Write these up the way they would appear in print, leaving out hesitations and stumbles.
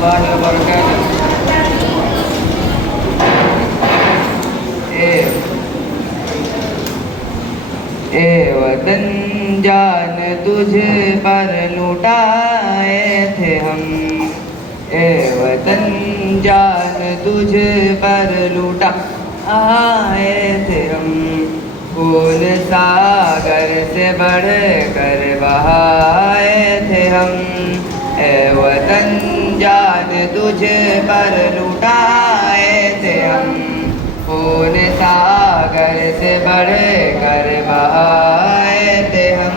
वरहमतुल्लाहि वबरकातुहू। ए वतन जान तुझ पर लुटाए थे हम, ए वतन जान तुझ पर लुटा आए थे हम। खून सागर से बढ़ कर बहाए थे हम, ए वतन जान तुझ पर लुटाए थे हम। खून सागर से बढ़ कर बहाए थे हम।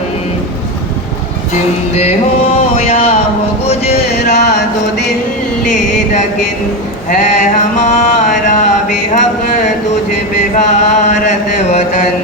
जिंदे हो या हो गुजरात दिल्ली दकिन, है हमारा भी हक तुझ पे भारत वतन।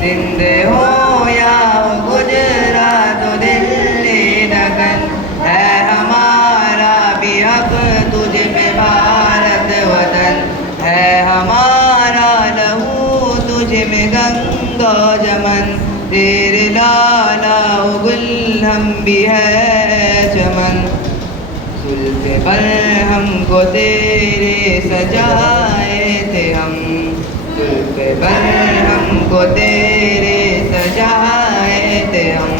जिंदे हो या हो गुजरात दिल्ली दकिन, है हमारा भी हक तुझ पे भारत वतन। है हमारा लहू तुझ में गंगा जमन, तेरे लाला गुल हम भी है चमन। जुल्फ़े पर हमको तेरे सजाए थे हम, जुल्फ़े पर हमको तेरे सजाए थे हम।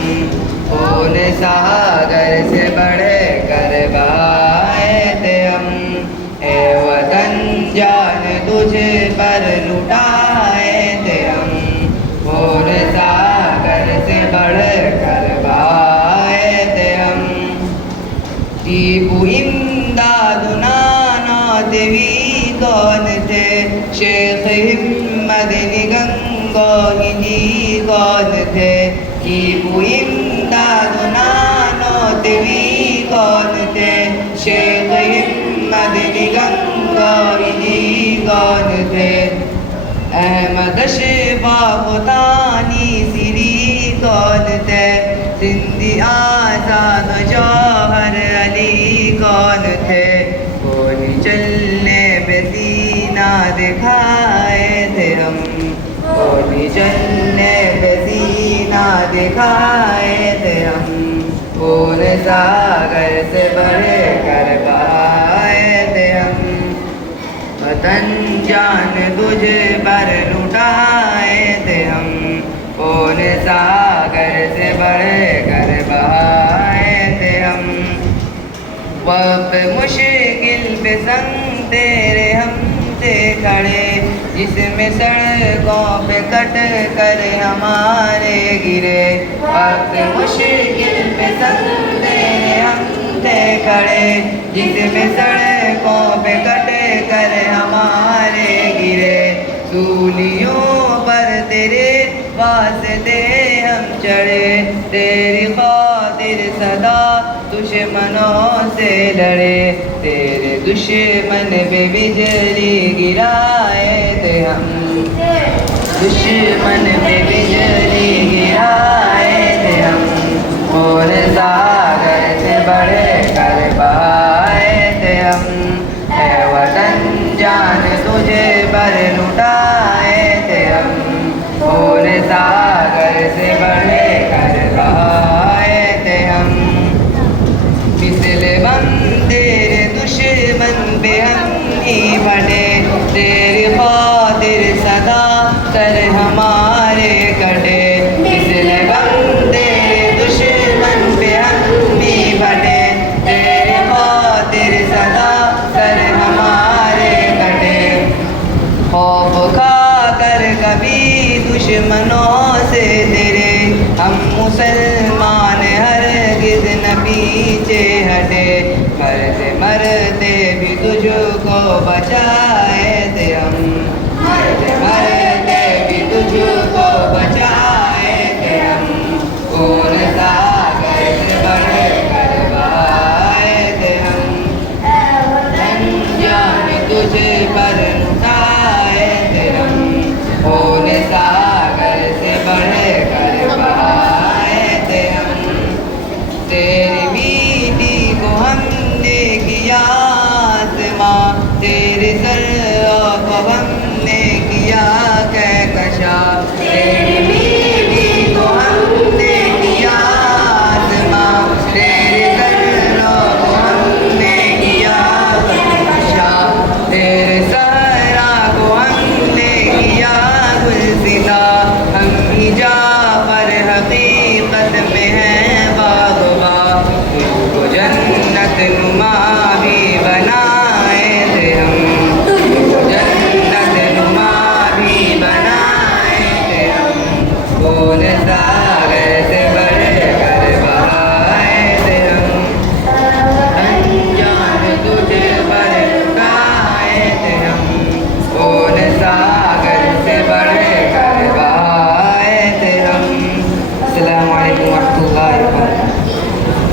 खून सागर से बढ़ कर बहाए थे हम, ए वतन जान तुझ पर लुटाए थे हम। खून सागर से बढ़ कर बहाए थे हम। टीपू इमदाद नाना देवी कौन थे, शेख हिम्मत गंगोही जी कौन थे। टीपू इमदाद नाना देवी कौन थे, शेख हिम्मत गंगोही जी कौन थे। अहमद शिफाकुतानी सिरी कौन थे, सिंधी आज़ाद जौहर अली कौन थे। गोली चलने पे सीना दिखाए थे हम, गोली चलने पे सीना दिखाए थे हम। खून सागर से बढ़ कर बहाए थे हम, वतन जान तुझ पर लुटाए थे हम। खून सागर से बढ़ कर बहाए थे हम। वक्त मुश्किल पे संग तेरे हम थे खड़े, जिसमें सड़कों पे कट कर हमारे गिरे। वक्त मुश्किल पे संग तेरे हम थे खड़े, जिसमें सड़कों पे कट कर हमारे गिरे। सूलियों पर तेरे वास्ते हम चढ़े, तेरी खातिर सदा दुश्मनों से लड़े। तेरे दुश्मन पे बिजली गिराए थे हम, दुश्मन पे बिजली गिराए थे हम। खून सागर से बढ़ कर बहाए थे हम, है वतन जान तुझे पर लुटाए थे हम। खून सागर से बढ़ कर बहाए थे हम। मिसले बम तेरे दुश्मन पे हम ही बने, तेरी खातिर सदा कर हमारे कटे। मिसले बम तेरे दुश्मन पे हम ही बने, तेरी खातिर सदा कर हमारे कटे। खौफ खा कर कभी दुश्मनों से तेरे, हम मुसलमान हरगिज़ न पीछे हटे। मरते मरते भी तुझको बचाए